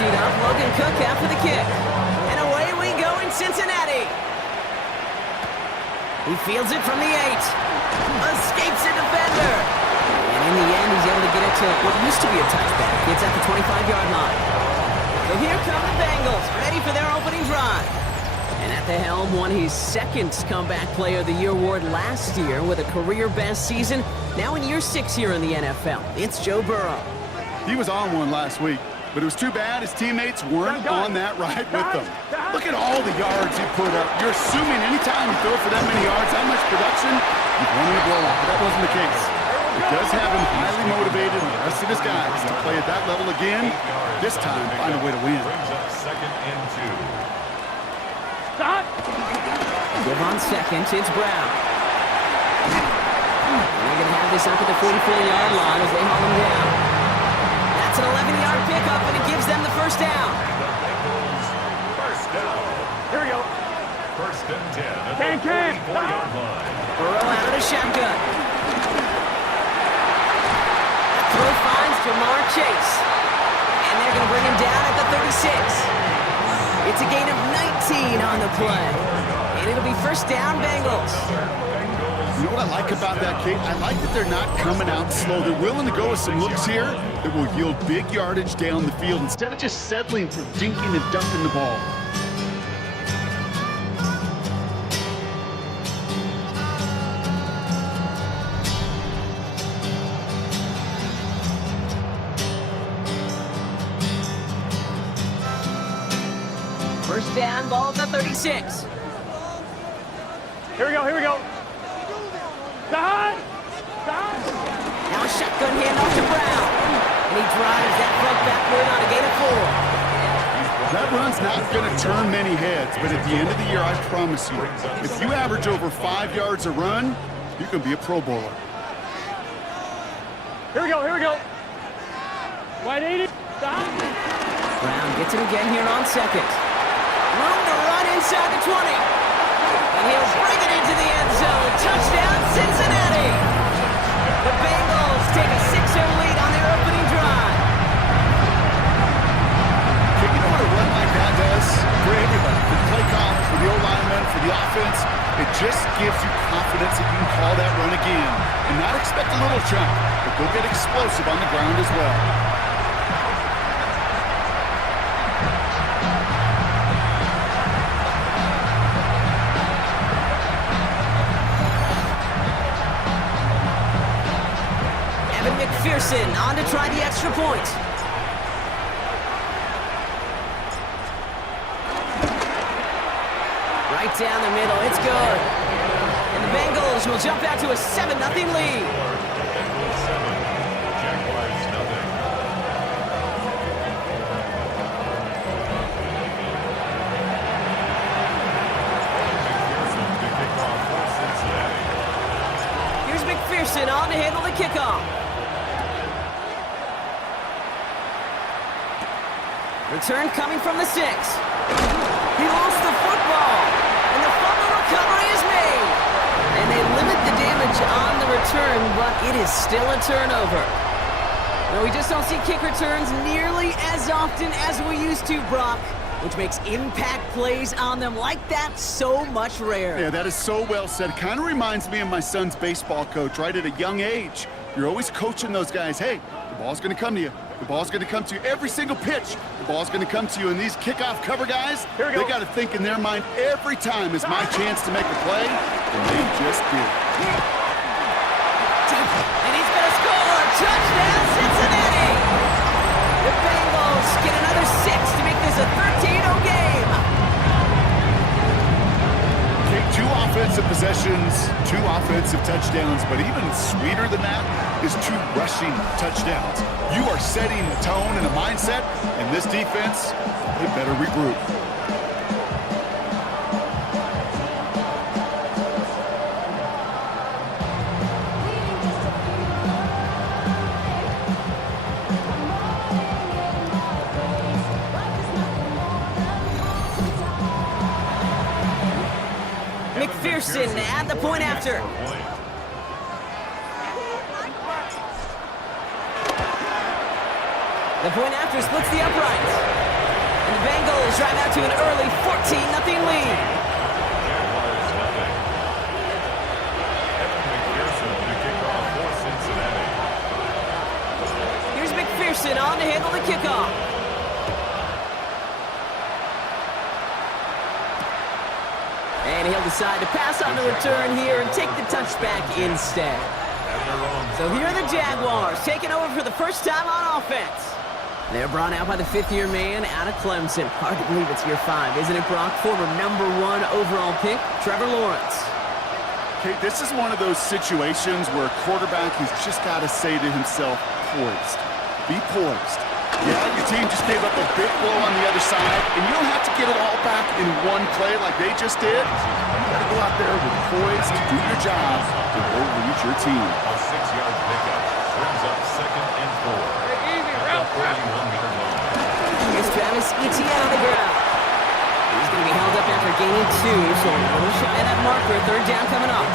teed up. Logan Cook after the kick. And away we go in Cincinnati. He fields it from the 8. Escapes a defender. And in the end, he's able to get it to what used to be a touchback. It's at the 25-yard line. So here come the Bengals, ready for their opening drive. And at the helm, won his second Comeback Player of the Year award last year with a career-best season. Now in year 6 here in the NFL, it's Joe Burrow. He was on one last week, but it was too bad his teammates weren't on that ride with them. Look at all the yards he put up. You're assuming anytime you throw for that many yards, that much production, you're going to blow up. But that wasn't the case. It does have him highly motivated, and the rest of his guys to play at that level again, this time find a way to win. Second and 2. Give on second, it's Brown. And they're going to have this up at the 44-yard line as they haul him down. That's an 11-yard pickup, and it gives them the first down. First down. Here we go. First and 10 at the 44-yard line. Burrow out of the shotgun. That throw finds Jamar Chase. And they're going to bring him down at the 36. It's a gain of 19 on the play. And it'll be first down, Bengals. You know what I like about that kick? I like that they're not coming out slow. They're willing to go with some looks here that will yield big yardage down the field instead of just settling for dinking and dumping the ball. First down, ball at the 36. Here we go, here we go. Now a shotgun handoff to Brown. And he drives that front backward on a gain of 4. That run's not going to turn many heads, but at the end of the year, I promise you, if you average over 5 yards a run, you can be a Pro Bowler. Here we go, here we go. 180. Stop. Brown gets it again here on second. Room to run inside the 20. And he'll bring it into the end zone. Touchdown, Cincinnati. The Bengals take a 6-0 lead on their opening drive. You know what a run like that does for everybody, for the play call, for the O-lineman, for the offense? It just gives you confidence that you can call that run again and not expect a little chunk, but go get explosive on the ground as well. McPherson on to try the extra point. Right down the middle, it's good. And the Bengals will jump out to a 7-0 lead. Jaguars nothing. McPherson to kick off for Cincinnati. Here's McPherson on to handle the kickoff. Return coming from the 6. He lost the football, and the fumble recovery is made. And they limit the damage on the return, but it is still a turnover. Now, we just don't see kick returns nearly as often as we used to, Brock, which makes impact plays on them like that so much rarer. Yeah, that is so well said. Kind of reminds me of my son's baseball coach, right at a young age. You're always coaching those guys, hey, the ball's going to come to you. The ball's going to come to you every single pitch. The ball's going to come to you. And these kickoff cover guys, they got to think in their mind every time is my chance to make a play, and they just did. And he's going to score. Touchdown, Cincinnati. The Bengals get another 6 to make this a 13-0 game. Okay, 2 offensive possessions, 2 offensive touchdowns, but even sweeter than that is 2 rushing touchdowns. You are setting the tone and a mindset, and this defense, they better regroup. McPherson at the point after. The point after splits the uprights. And the Bengals drive out to an early 14-0 lead. Jaguars nothing. Evan McPherson to kick off for Cincinnati. Here's McPherson on to handle the kickoff. And he'll decide to pass on the return here and take the touchback instead. So here are the Jaguars taking over for the first time on offense. They're brought out by the fifth-year man out of Clemson. Hard to believe it's year 5, isn't it, Brock? Former #1 overall pick, Trevor Lawrence. Okay, this is one of those situations where a quarterback has just got to say to himself, poised. Be poised. Yeah, your team just gave up a big blow on the other side, and you don't have to get it all back in one play like they just did. You got to go out there with poise to do your job to go lead your team. A 6-yard pickup brings up 2nd and 4. At the 31-yard line. Here's Travis Etienne on the ground. He's going to be held up after gaining 2, so a little shy of that marker. 3rd down coming up.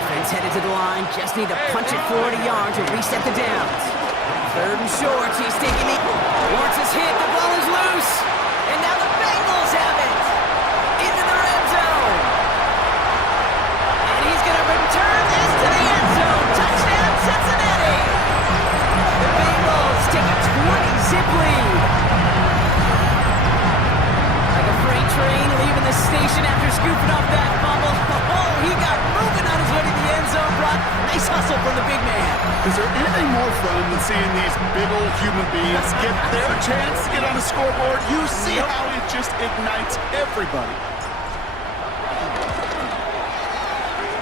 Offense headed to the line. Just need to punch it 40 yards to reset the downs. 3rd and short. He's taking it. Lawrence is hit. The ball is loose. And now the Bengals have it. Into the red zone. And he's going to return this to the end zone. Touchdown, Cincinnati. The Bengals take a 20-zip lead. Like a freight train leaving the station after scooping off that fumble. Oh, he got moving on his way to the end zone, Brock. Nice hustle from the big man. Is there anything more fun than seeing these big old human beings get their chance to get on the scoreboard? You see how it just ignites everybody.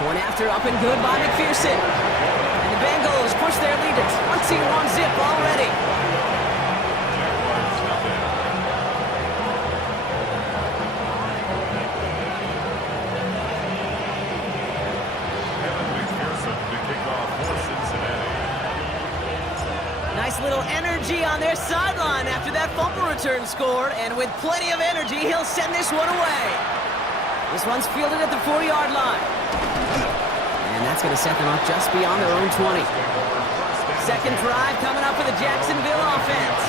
Point after up and good by McPherson. And the Bengals push their lead to 21-zip already. Jaguars nothing. Evan McPherson to kick off for Cincinnati. Nice little energy on their sideline after that fumble return scored. And with plenty of energy, he'll send this one away. This one's fielded at the 4-yard line. And that's going to set them up just beyond their own 20. Second drive coming up for the Jacksonville offense.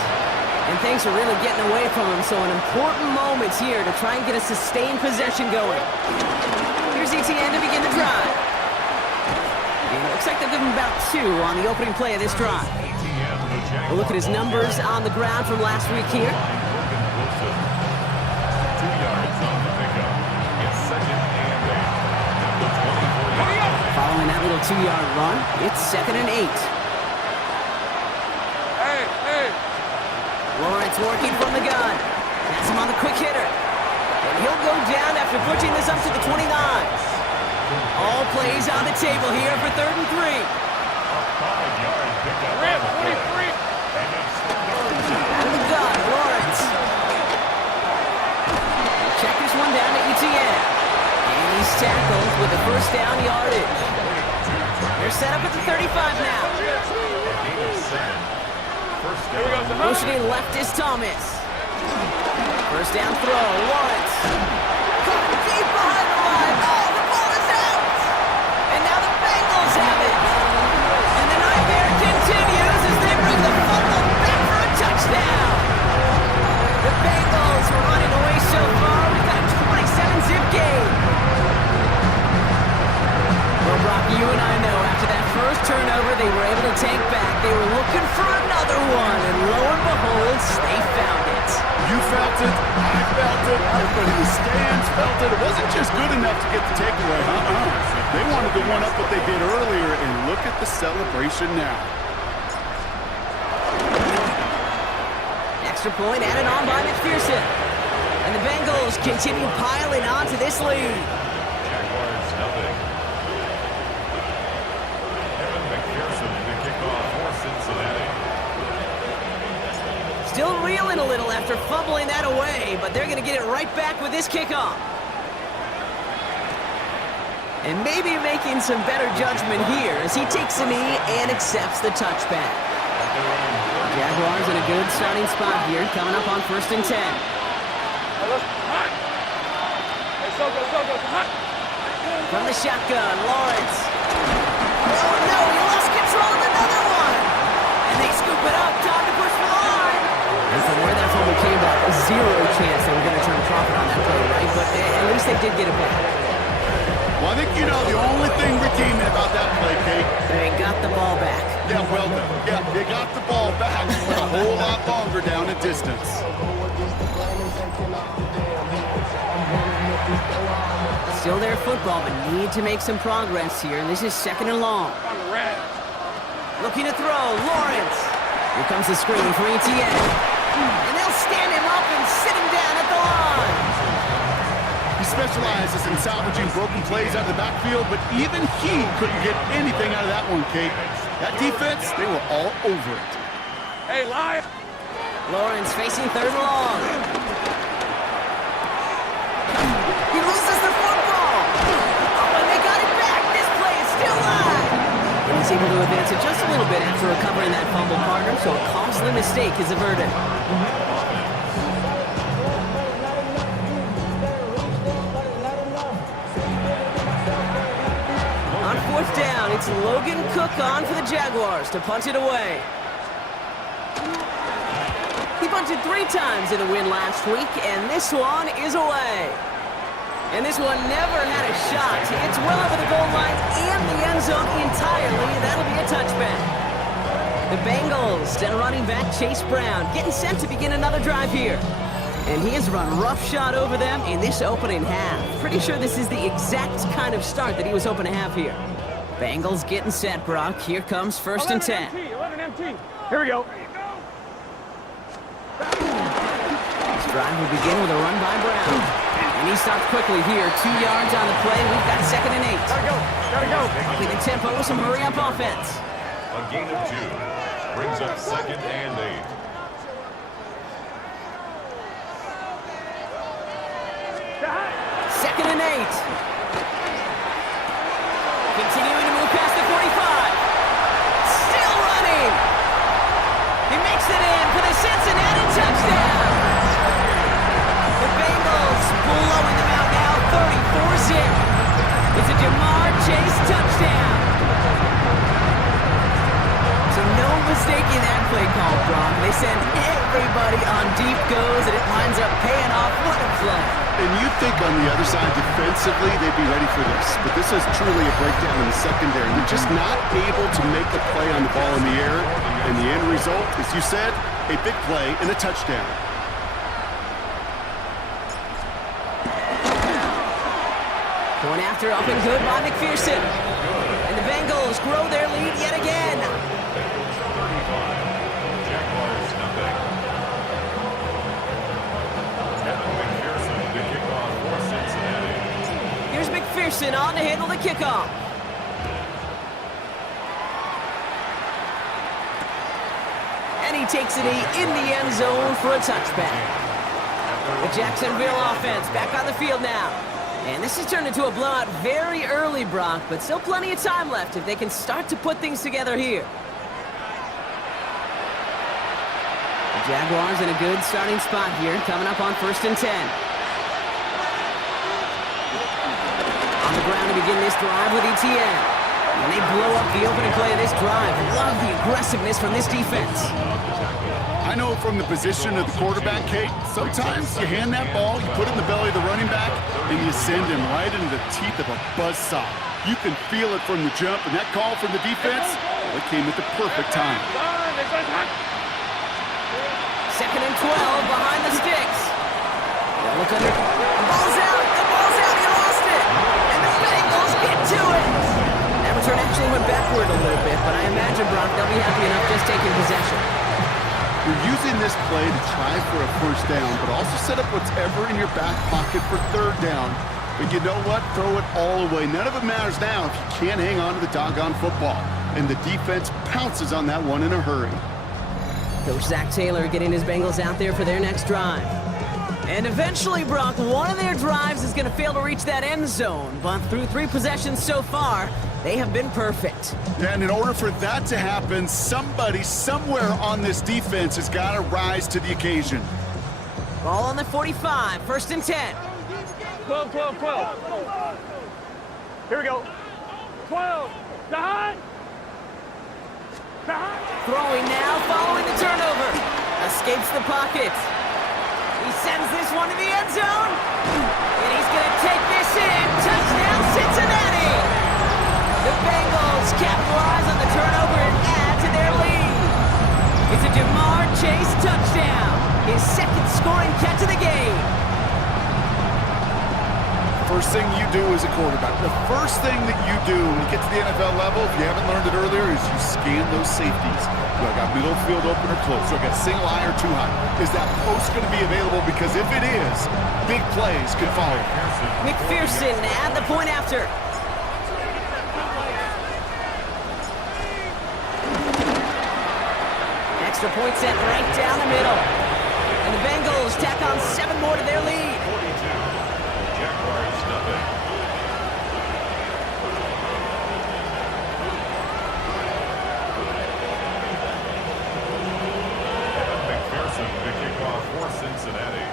And things are really getting away from them, so an important moment here to try and get a sustained possession going. Here's Etienne to begin the drive. And it looks like they'll give him about 2 on the opening play of this drive. We'll look at his numbers on the ground from last week here. 2 yards on the pickup. It's 2nd and 8. The 24-yard line. Following that little 2-yard run, it's 2nd and 8. Lawrence working from the gun. That's him on the quick hitter. And he'll go down after pushing this up to the 29. All plays on the table here for 3rd and 3. A 5-yard pickup. Rip, 23. And it's 3rd. Out of the gun, Lawrence. Check this one down to Etienne. And he's tackled with the first down yardage. They're set up at the 35 now. Motioning left is Thomas. First down throw, Lawrence. Caught deep behind the line. Oh, the ball is out. And now the Bengals have it. And the nightmare continues as they bring the fumble back for a touchdown. The Bengals were running away so far. We've got a 27-zip game. Well, Brock, you and I know after that first turnover, they were able to take back. They were looking for another one, and lo and behold, they found it. You felt it, I felt it, everybody in the stands felt it. It wasn't just good enough to get the takeaway. They wanted to one-up what they did earlier, and look at the celebration now. Extra point added on by McPherson. And the Bengals continue piling on to this lead. Jaguars nothing. Evan McPherson to kick off for Cincinnati. Still reeling a little after fumbling that away, but they're going to get it right back with this kickoff. And maybe making some better judgment here as he takes a knee and accepts the touchback. Jaguars in a good starting spot here, coming up on 1st and 10. From the shotgun, Lawrence. Oh no, he lost control of another one. And they scoop it up, time to push for the line. And from where that fumble came back, zero chance they were going to turn a profit on that play, right? But at least they did get it back. Well, I think you know the only thing redeeming about that play, Kate. They got the ball back. Yeah, well done. Yeah, they got the ball back, but a whole lot longer down a distance. Still their football, but need to make some progress here. And this is 2nd and long. Looking to throw, Lawrence. Here comes the screen for ETN. And they'll stand him up and sit him down at the line. He specializes in salvaging broken plays out of the backfield, but even he couldn't get anything out of that one, Kate. That defense, they were all over it. Hey, Lion! Lawrence facing 3rd and long. He loses the football. Oh, and they got it back. This play is still live. And he's able to advance it just a little bit after recovering that fumble partner, so a costly mistake is averted. On 4th down, it's Logan Cook on for the Jaguars to punt it away. He punted 3 times in a win last week, and this one is away. And this one never had a shot. It's well over the goal line and the end zone entirely. That'll be a touchback. The Bengals and running back Chase Brown getting set to begin another drive here. And he has run roughshod over them in this opening half. Pretty sure this is the exact kind of start that he was hoping to have here. Bengals getting set, Brock. Here comes 1st and 10. 11 MT. Here we go. This drive will begin with a run by Brown. And he stops quickly here. 2 yards on the play. We've got 2nd and 8. Gotta go. Upping the tempo with some hurry-up offense. A gain of 2 brings up 2nd and 8. Second and 8. Continuing to move past the 45. Still running. He makes it in for the Cincinnati touchdown. The Bengals blowing them out now, 34-zip. It's a Jamar Chase touchdown. So no mistaking that play call, Brock. They send everybody on deep goes, and it winds up paying off. What a play. And you'd think on the other side, defensively, they'd be ready for this. But this is truly a breakdown in the secondary. They're just not able to make the play on the ball in the air. And the end result, as you said, a big play and a touchdown. Going after up and good by McPherson. And the Bengals grow their lead yet again. Jaguars, nothing. McPherson, the kickoff for Cincinnati. Here's McPherson on to handle the kickoff. And he takes it in the end zone for a touchback. The Jacksonville offense back on the field now. And this has turned into a blowout very early, Brock, but still plenty of time left if they can start to put things together here. The Jaguars in a good starting spot here, coming up on 1st and 10. On the ground to begin this drive with ETN. And they blow up the opening play of this drive. Love the aggressiveness from this defense. I know from the position of the quarterback, Kate, sometimes you hand that ball, you put it in the belly of the running back, and you send him right into the teeth of a buzzsaw. You can feel it from the jump, and that call from the defense, well, it came at the perfect time. 2nd and 12 behind the sticks. They'll look under. The ball's out. The ball's out. You lost it. And the Bengals get to it. That return actually went backward a little bit, but I imagine, Brock, they'll be happy enough just taking possession. You're using this play to try for a 1st down, but also set up whatever in your back pocket for 3rd down. But you know what? Throw it all away. None of it matters now if you can't hang on to the doggone football. And the defense pounces on that one in a hurry. Coach Zach Taylor getting his Bengals out there for their next drive. And eventually, Brock, one of their drives is going to fail to reach that end zone. But through 3 possessions so far, they have been perfect. And in order for that to happen, somebody somewhere on this defense has got to rise to the occasion. Ball on the 45, 1st and 10. 12. Here we go. 12. Behind. Throwing now, following the turnover. Escapes the pocket. He sends this one to the end zone. And he's going to take this in. Touchdown, Cincinnati. The Bengals capitalize on the turnover and add to their lead. It's a Jamar Chase touchdown. His second scoring catch of the game. First thing you do as a quarterback, the first thing that you do when you get to the NFL level, if you haven't learned it earlier, is you scan those safeties. Do I got middle field open or close? Do I got single high or too high? Is that post going to be available? Because if it is, big plays could follow. McPherson add the point after. Extra point set right down the middle. And the Bengals tack on 7 more to their lead. 42. Jaguars nothing. And McPherson to kick off for Cincinnati.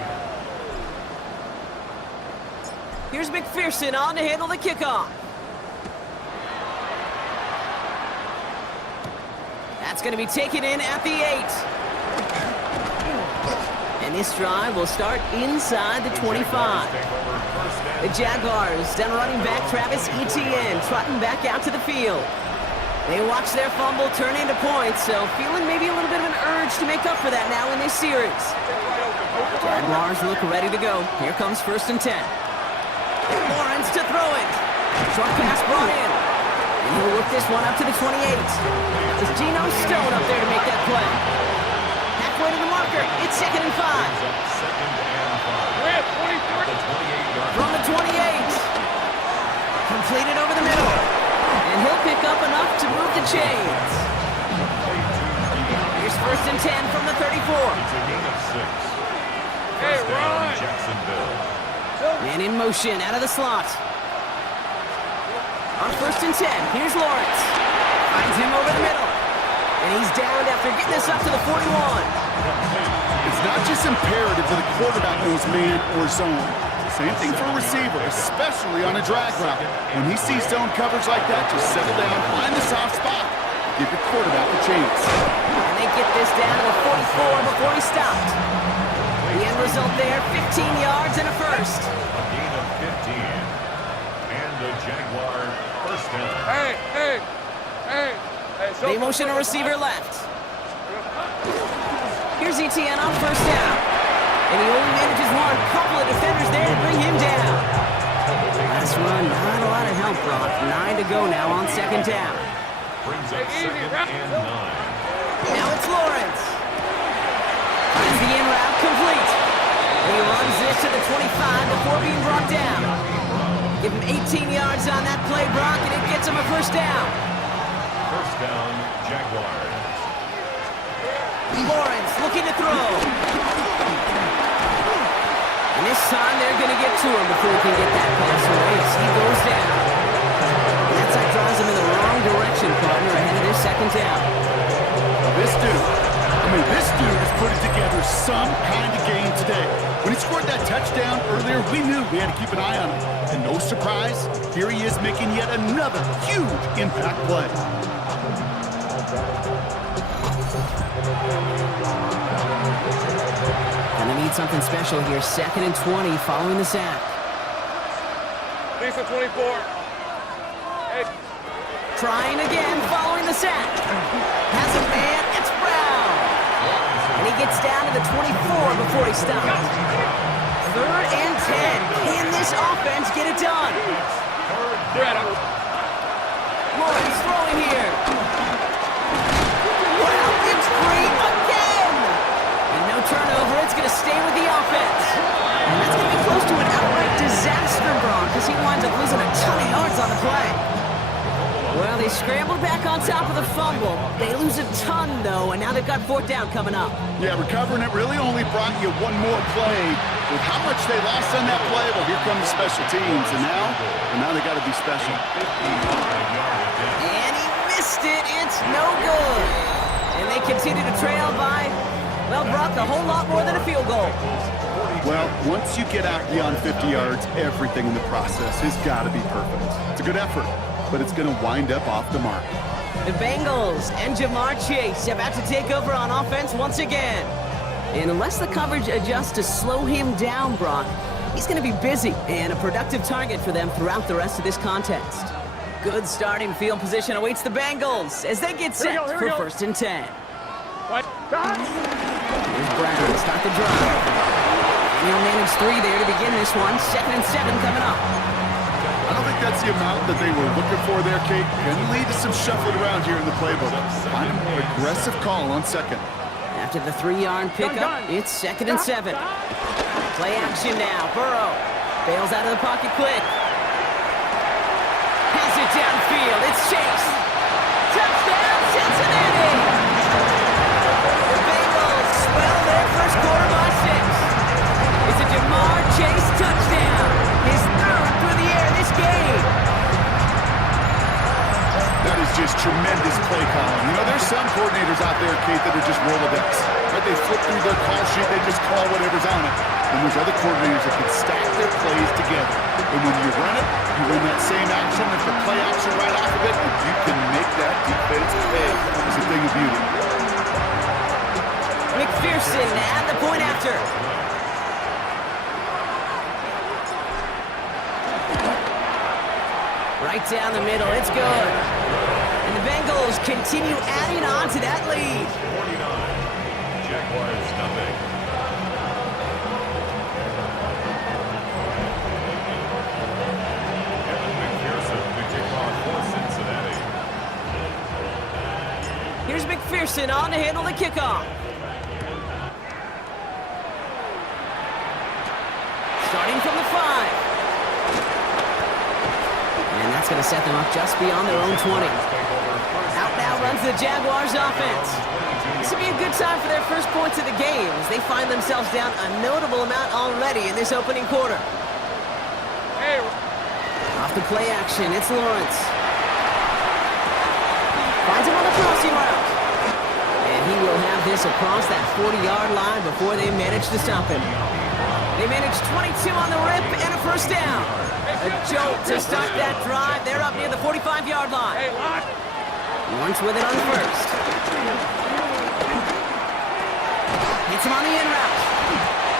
Here's McPherson on to handle the kickoff. That's going to be taken in at the 8. And this drive will start inside the 25. The Jaguars, down running back Travis Etienne, trotting back out to the field. They watch their fumble turn into points, so feeling maybe a little bit of an urge to make up for that now in this series. Jaguars look ready to go. Here comes 1st and 10. Lawrence to throw it. Short pass brought in. And he'll work this one up to the 28. It's Geno Stone up there to make that play. Halfway to the marker. It's 2nd and 5. From the 28. Completed over the middle. And he'll pick up enough to move the chains. Here's 1st and 10 from the 34. Hey, Ron! Jacksonville. Man in motion out of the slot. On 1st and 10, here's Lawrence. Finds him over the middle. And he's downed after getting this up to the 41. It's not just imperative that the quarterback knows man or zone. Same thing for a receiver, especially on a drag route. When he sees zone coverage like that, just settle down, find the soft spot, give your quarterback a chance. And they get this down to the 44 before he stopped. The end result there, 15 yards and a first. A gain of 15. And the Jaguar first down. Hey. They motion a receiver left. Here's Etienne on 1st down. And he only manages one. Couple of defenders there to bring him down. Last run, not a lot of help, Brock. 9 to go now on 2nd down. Brings up 2nd and 9. Now it's Lawrence. Finds the in route complete. And he runs this to the 25 before being brought down. Give him 18 yards on that play, Brock, and it gets him a 1st down. First down, Jaguars. Lawrence looking to throw. And this time they're going to get to him before he can get that pass away as he goes down. And that's what drives him in the wrong direction, partner, ahead of their 2nd down. This dude has put it together some kind of game today. When he scored that touchdown earlier, we knew we had to keep an eye on him. And no surprise, here he is making yet another huge impact play. Gonna need something special here. 2nd and 20 following the sack. Lisa 24. Hey. Trying again following the sack. Has a man. It's Brown. And he gets down to the 24 before he stops. 3rd and 10. Can this offense get it done? Lawrence throwing here. Wow, it's free again. And no turnover. It's going to stay with the offense. And that's going to be close to an outright disaster, Brock, because he winds up losing a ton of yards on the play. Well, they scrambled back on top of the fumble. They lose a ton, though, and now they've got 4th down coming up. Yeah, recovering it really only brought you one more play. With how much they lost on that play, well, here come the special teams. And now they got to be special. And he missed it. It's no good. And they continue to trail by, well, Brock, a whole lot more than a field goal. Well, once you get out beyond 50 yards, everything in the process has got to be perfect. It's a good effort, but it's going to wind up off the mark. The Bengals and Jamar Chase about to take over on offense once again. And unless the coverage adjusts to slow him down, Brock, he's going to be busy and a productive target for them throughout the rest of this contest. Good starting field position awaits the Bengals as they get set for 1st and 10. What? Here's Brown to start the drive. And he'll manage 3 there to begin this one. 2nd and 7 coming up. I don't think that's the amount that they were looking for there, Kate. Can lead to some shuffling around here in the playbook. Find a more aggressive call on 2nd. After the 3-yard pickup, it's 2nd and 7. Play action now. Burrow bails out of the pocket quick. Has it downfield. It's Chase. Touchdown, Cincinnati! The Bengals swell their first quarter by 6. It's a Jamar Chase touchdown. His 3rd through the air this game. That is just tremendous play calling. You know, there's some coordinators out there, Kate, that are just Rolodex. Right? They flip through their call sheet, they just call whatever's on it. And there's other coordinators that can stack their plays together. And when you run it, you run that same action with the play action right off of it, and you can make that defense pay. It's a thing of beauty. McPherson at the point after. Right down the middle, it's good. And the Bengals continue adding on to that lead. 49. Jaguars nothing. Kevin McPherson to kick off for Cincinnati. Here's McPherson on to handle the kickoff. Starting from the 5. And that's going to set them up just beyond their own 20. Out now runs the Jaguars offense. This will be a good time for their first points of the game as they find themselves down a notable amount already in this opening quarter. Hey. Off the play action, it's Lawrence. Finds him on the crossing route. And he will have this across that 40-yard line before they manage to stop him. They manage 22 on the rip and a 1st down. A jolt to start that drive. They're up near the 45-yard line. Hey, what? Lawrence with it on 1st. Hits him on the in route.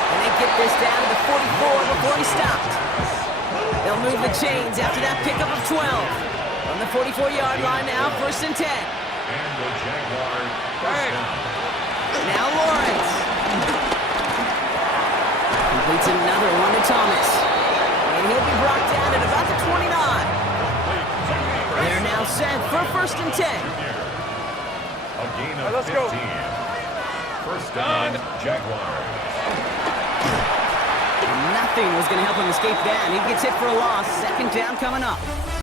And they get this down to the 44 before he stopped. They'll move the chains after that pickup of 12. From the 44-yard line now, 1st and 10. And the Jaguars first down. Now Lawrence. Completes another one to Thomas. And he'll be brought down at about the 29. They're now set for 1st and 10. A gain of Let's 15. go. 1st down, Jaguars. Nothing was going to help him escape that. He gets hit for a loss. 2nd down coming up.